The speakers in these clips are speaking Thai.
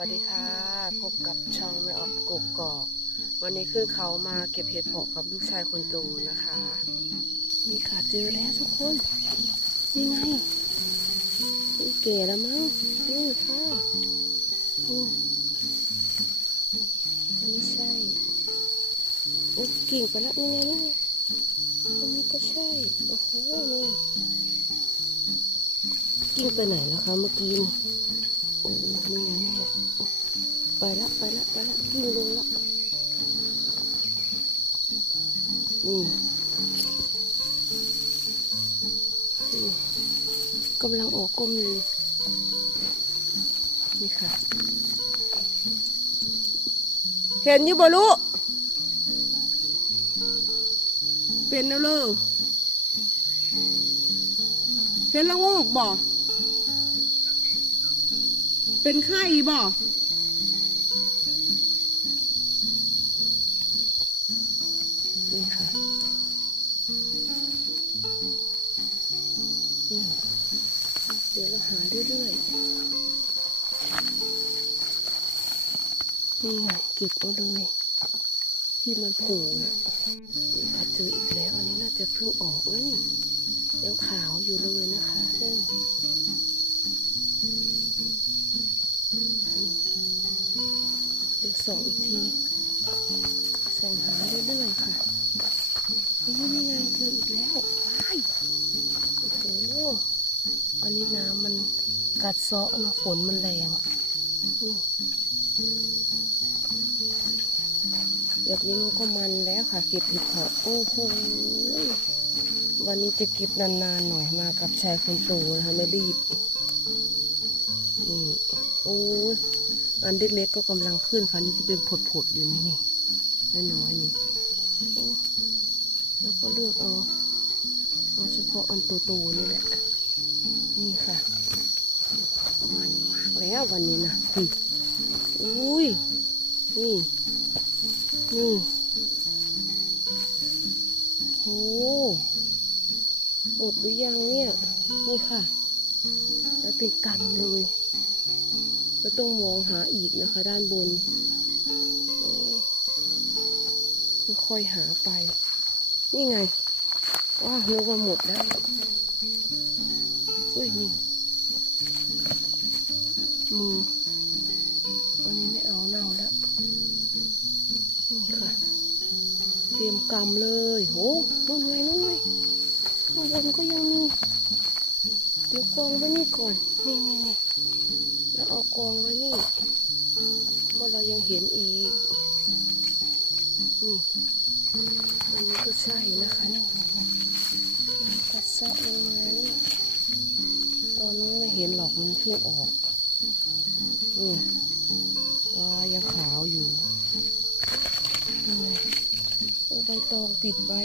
สวัสดีค่ะ พบกับช่องไม่ออฟกกกอก วันนี้ขึ้นเขามาเก็บเห็ดเพาะกับลูกชายคนโตนะคะ นี่ค่ะเจอแล้วทุกคน นี่ไงนี่เก๋แล้วมั้งนี่ค่ะอันนี้ใช่โอ้กิ่งไปแล้วนี่ไงนี่ไงอันนี้ก็ใช่ โอ้โหนี่กิ่งไปไหนแล้วคะเมื่อกี้ นี่โอ้นี่ไงนี่ไงโอ้ไปละไปละไปละกิ่ลงละนี่กำลังออกก็มีนี่ค่ะ เห็นอยู่บ่ลูกเป็นแล้วเลยเห็นแล้วงูกบ่ เป็นไข้บ่นี่ค่ะนี่เดี๋ยวเราหาเรื่อยๆนี่ไงเก็บเอาเลยที่มันผล่น่ะนี่ค่ะเจออีกแล้วอันนี้น่าจะเพิ่งออกแล้วนี่ยังขาวอยู่เลยนะคะนี่ ส่องอีกทีส่องหาเรื่อยๆค่ะนี่นี่ไงเจออีกแล้วว้ายโอ้โหอันนี้น้ำมันกัดเซาะเนาะฝนมันแรงแบบนี้มันก็มันแล้วค่ะ เก็บเห็ดเพาะโอ้โหวันนี้จะเก็บนานๆหน่อยมากับชายคนโตนะคะไม่รีบนี่โอ้ย อันเล็กๆก็กำลังขึ้นค่ะนี่ที่เป็นผดๆอยู่นี่นี่น้อยๆนี่แล้วก็เลือกเอาเอาเฉพาะอันโตๆนี่แหละ นี่ค่ะ มันมากแล้ววันนี้นะนี่อุ้ย นี่ นี่โหหมดหรือยังเนี่ย นี่ค่ะ แล้วเป็นกำเลย แล้วต้องมองหาอีกนะคะ ด้านบน ค่อยๆหาไป นี่ไงว้านึกว่าหมดแล้วอุ้ยนี่มือวันนี้ไม่เอาเน่าแล้ว นี่ค่ะ เตรียมกำเลยโหนู่นไงนู่นไงข้างบนก็ยังมี เดี๋ยวกองไว้นี่ก่อน นี่นี่นี่ แล้วเอากองไว้นี่เพราะเรายังเห็นอีก นี่ อันนี้ก็ใช่นะคะนี่มันกัดเซาะลงมานี่ตอนนู้นไม่เห็นหรอกมันเพิ่งออกนี่ว่ายังขาวอยู่นี่โอ้ใบตองปิดไว้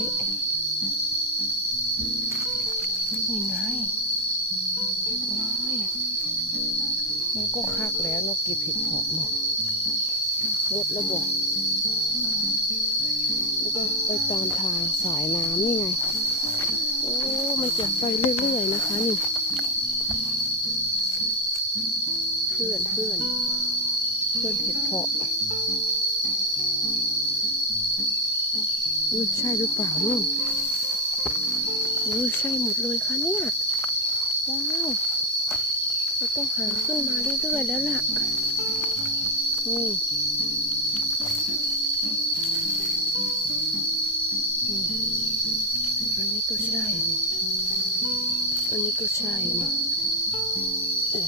มันก็คักแล้วนกเก็บเห็ดเพาะเนาะหมดแล้วบอกแล้วก็ไปตามทางสายน้ำนี่ไง โอ้ มันจะไปเรื่อยๆนะคะนี่ เพื่อนเพื่อนเพื่อนเห็ดเพาะอุ้ยใช่หรือเปล่าอุ้ยใช่หมดเลยค่ะเนี่ย ว้าว ต้องหาขึ้นมาเรื่อยๆแล้วล่ะนี่นี่อันนี้ก็ใช่นี่อันนี้ก็ใช่นี่โอ้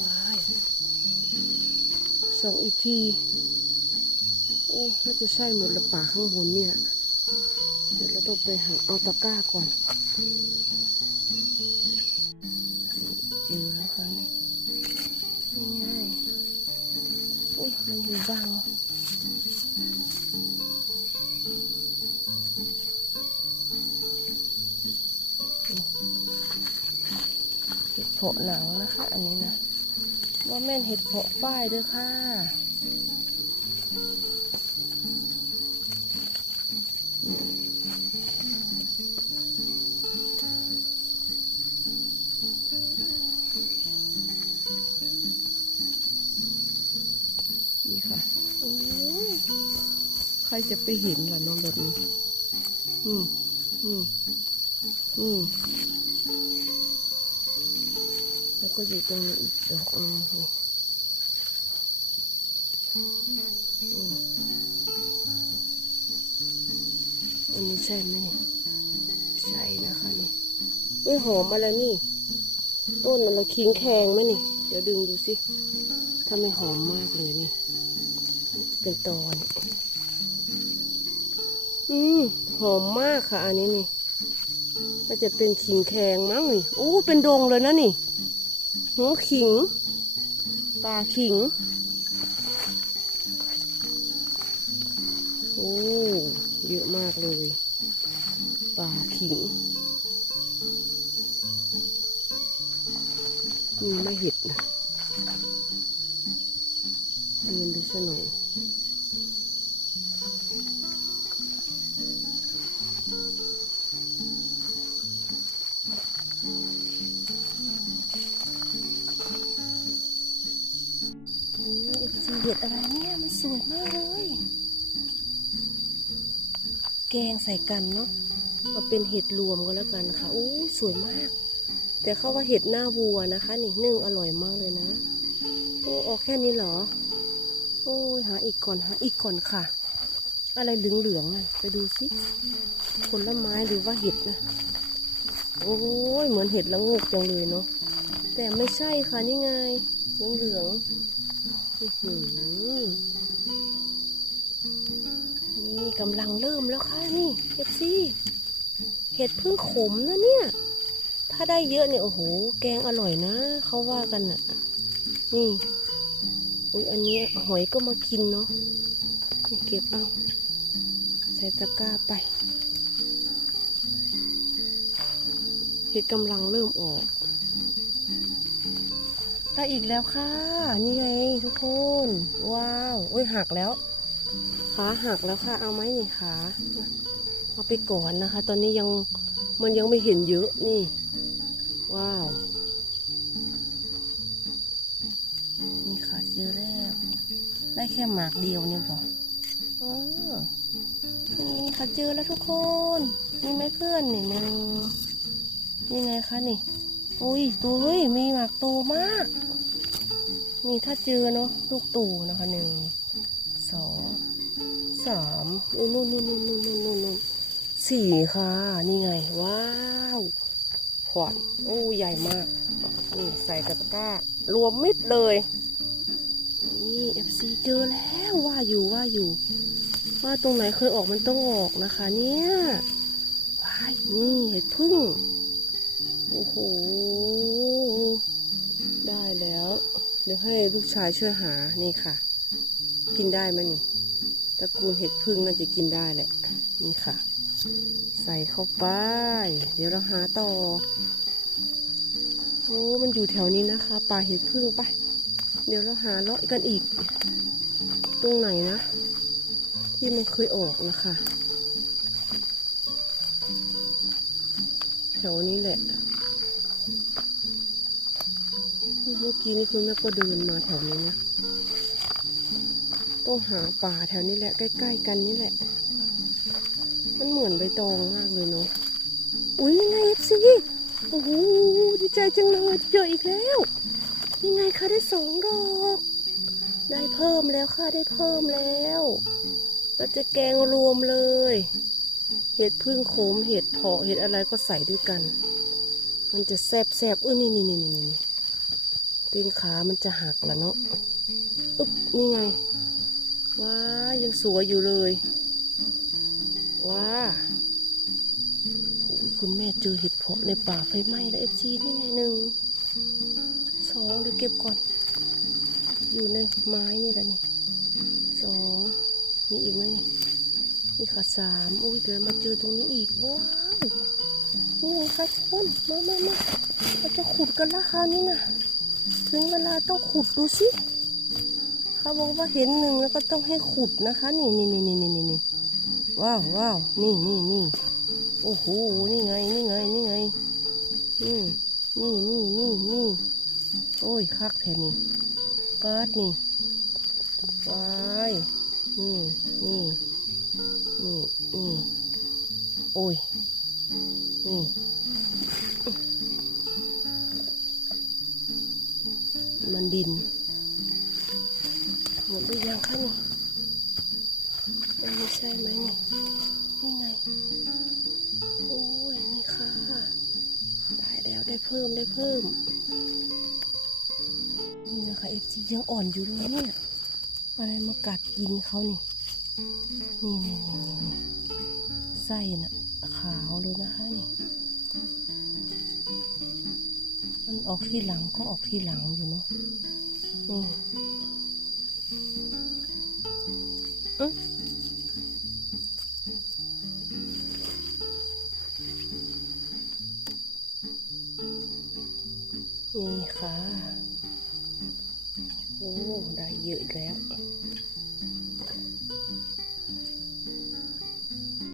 วายสองอีกทีโอ้น่าจะใช่หมดละป่าข้างบนเนี่ย เดี๋ยวเราต้องไปหาเอาตะกร้าก่อน อุ้ยมันอยู่บังเห็ดเผาะหนาวนะคะ อันนี้นะว่าแม่นเห็ดเผาะฝ้ายด้วยค่ะ รจะไปเห็นล่ะน้องแบบนี้ อืมอืมอืมแล้วก็อยู่ตรงนี้อีกดอกนึงนี่อืมอันนี้ใช่ไหมนี่ใช่นะคะนี่ไม่หอมอะไรนี่ ต้นอะไรคิงแคงไหมนี่ เดี๋ยวดึงดูสิถ้าไม่หอมมากเลยนี่ เป็นตอน อืมหอมมากค่ะ อันนี้นี่น่าจะเป็นขิงแคงมั้งนี่โอ้เป็นดงเลยนะนี่หัวขิงปลาขิง โอ้เยอะมากเลยปลาขิงมีไม่เห็ดนะเรียนดูซะหน่อย นี่เอฟซีเห็ดอะไรเนี่ยมันสวยมากเลย แกงใส่กันเนาะเอาเป็นเห็ดรวมก็แล้วกันค่ะโอ้สวยมาก แต่เขาว่าเห็ดหน้าวัวนะคะ นี่นึ่งอร่อยมากเลยนะโอ้ออกแค่นี้เหรอ โอ้ยหาอีกก่อนหาอีกก่อนค่ะ อะไรเหลืองๆน่ะไปดูสิผลไม้หรือว่าเห็ดนะโอ้ยเหมือนเห็ดละงกจังเลยเนาะแต่ไม่ใช่ค่ะนี่ไงเหลืองๆอื้อหือ นี่กำลังเริ่มแล้วค่ะนี่เอฟซี่เห็ดพิ่งขมนะเนี่ย ถ้าได้เยอะเนี่ยโอ้โห แกงอร่อยนะ เขาว่ากันน่ะ นี่ อุ้ยอันนี้หอยก็มากินเนาะเก็บเอา ใส่ตะกร้าไป เห็ดกำลังเริ่มออก ได้อีกแล้วค่ะ นี่ไงทุกคน ว้าวอุ้ยหักแล้วขาหักแล้วค่ะ เอาไหมนี่ขาเอาไปก่อนนะคะ ตอนนี้ยังมันยังไม่เห็นเยอะนี่ ว้าวนี่ค่ะเจอแล้วได้แค่หมากเดียวเนี่ยพออ๋อนี่ค่ะเจอแล้วทุกคน นี่ไหมเพื่อนนี่หนึ่งนี่ไงคะนี่ อุ้ยตัวเฮ้ยมีหมากโตมาก นี่ถ้าเจอเนาะลูกตูนะคะหนึ่งสองสามอ้นู่นนู่นนู่นนู่นนู่นนู่นนู่นสี่ค่ะ นี่ไง ว้าวขวานโอ้ใหญ่มาก นี่ใส่ตะกร้ารวมมิดเลย นี่ FC เจอแล้วว่าอยู่ว่าอยู่ ว่าตรงไหนเคยออกมันต้องออกนะคะ เนี่ยว้ายนี่เห็ดพึ่ง โอ้โห ได้แล้ว เดี๋ยวให้ลูกชายช่วยหา นี่ค่ะ กินได้ไหมนี่ ตระกูลเห็ดพึ่งน่าจะกินได้แหละ นี่ค่ะ ใส่เข้าไป เดี๋ยวเราหาต่อ โอ้ มันอยู่แถวนี้นะคะ ป่าเห็ดพึ่งไป เดี๋ยวเราหาเลาะกันอีก ตรงไหนนะ ที่มันเคยออกนะคะแถวนี้แหละ มื่อกี้นี่คุณแม่ก็เดินมาแถวนี้นะต้องหาป่าแถวนี้แหละ ใกล้ ๆ กันนี่แหละ มันเหมือนใบตองมากเลยเนาะอุ้ยยังไงเอฟซีโอ้โหดีใจจังเลยเจออีกแล้ว ยังไงคะได้สองดอก ได้เพิ่มแล้วค่ะได้เพิ่มแล้วเราจะแกงรวมเลย เห็ดพึ่งโขมเห็ดเพาะเห็ดอะไรก็ใส่ด้วยกัน มันจะแซบแซบอุ้ยนี่นี่นี่นี่นี่ ตีนขามันจะหักล้วเนาะอึ๊บนี่ไง ว้ายังสวยอยู่เลย ว้าโอ้ยคุณแม่เจอเห็ดเพาะในป่าไฟไหม้แล้วเอฟซีนี่ไงหนึ่งสองเดี๋ยวเก็บก่อน อยู่ในไม้นี่แหละนี่สองมีอีกไหมนี่นี่ค่ะสามอุ้ยเดี๋ยวมาเจอตรงนี้อีกว้าวนี่ไงคะทุกคนมามามาเราจะขุดกันละคราวนี้นะ ถึงเวลาต้องขุดดูสิเขาบอกว่าเห็นหนึ่งแล้วก็ต้องให้ขุดนะคะ นี่นี่นี่นี่นี่นี่ว้าวว้าวนี่นี่นี่โอ้โหนี่ไงนี่ไงนี่ไงอืมนี่นี่นี่นี่โอ้ยคักแท่นี่ปาดนี่วายนี่นี่นี่นี่โอ้ยนี่ ดิน หมดหรือยังคะนี่มันไม่ใช่ไหมนี่นี่ไง โอ้ย นี่ค่ะ ได้แล้วได้เพิ่มได้เพิ่ม นี่นะคะเอฟซียังอ่อนอยู่เลยเนี่ย อะไรมากัดกินเขานี่ นี่นี่นี่นี่นี่ไส้น่ะขาวเลยนะคะนี่ ออกที่หลังก็ออกที่หลังอยู่เนาะนี่อึ๊ะนี่ค่ะ โอ้ ได้เยอะแล้ว